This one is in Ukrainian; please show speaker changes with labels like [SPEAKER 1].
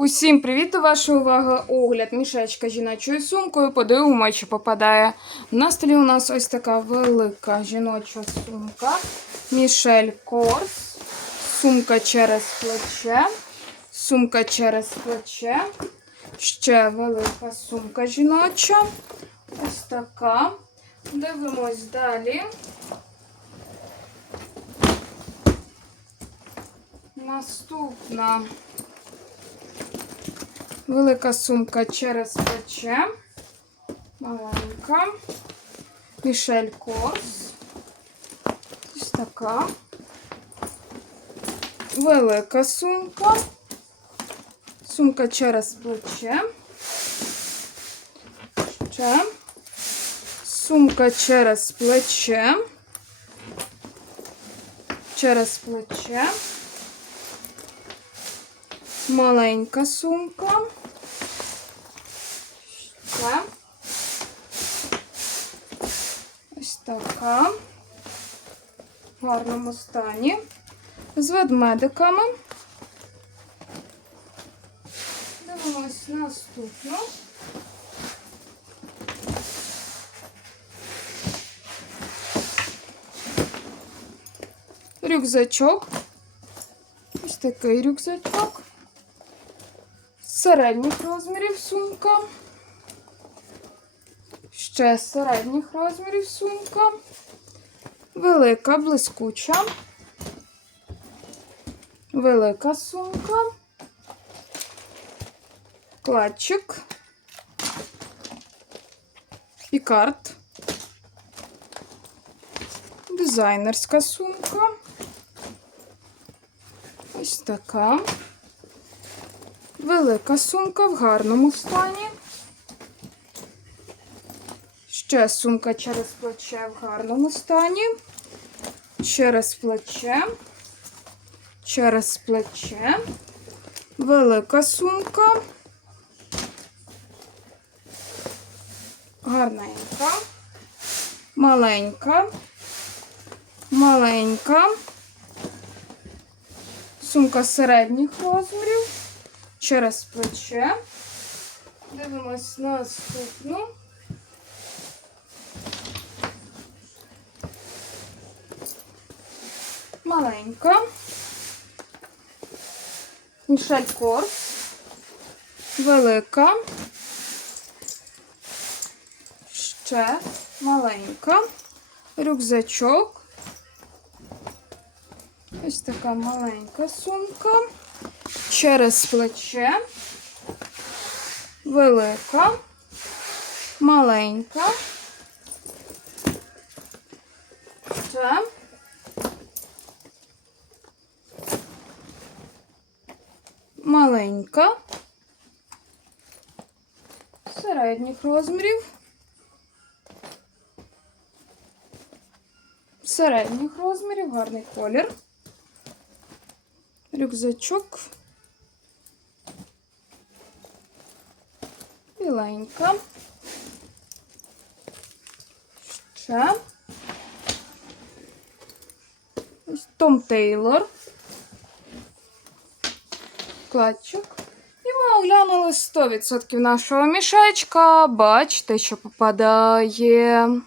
[SPEAKER 1] Усім привіт! До вашої уваги огляд мішечка жіночою сумкою. Подивимо, чи попадає. На столі у нас ось така велика жіноча сумка. Мішель Корс. Сумка через плече. Сумка через плече. Ще велика сумка жіноча. Ось така. Дивимось далі. Наступна велика сумка через плече. Маленька. Мішель Корс. Ось така. Велика сумка. Сумка через плече. Ще. Сумка через плече. Через плече. Маленька сумка. Ще. Ось така. В гарному стані. З ведмедиками. Дивимось наступну. Рюкзачок. Ось такий рюкзачок. Середніх розмірів сумка. Ще середніх розмірів сумка. Велика, блискуча. Велика сумка. Кладчик. Пікард. Дизайнерська сумка. Ось така. Велика сумка в гарному стані. Ще сумка через плече в гарному стані. Через плече. Через плече. Велика сумка. Гарненька. Маленька. Маленька. Сумка середніх розмірів. Через плече. Дивимось наступну. Маленька. Мішель Корс. Велика. Ще маленька. Рюкзачок. Ось така маленька сумка. Через плече. Велика. Маленька. Ще. Маленька. Середніх розмірів. Середніх розмірів, гарний колір. Рюкзачок. Біленька. Ще. Ось Том Тейлор. Кладчик. І ми оглянули 100% нашого мішечка. Бачите, що попадає.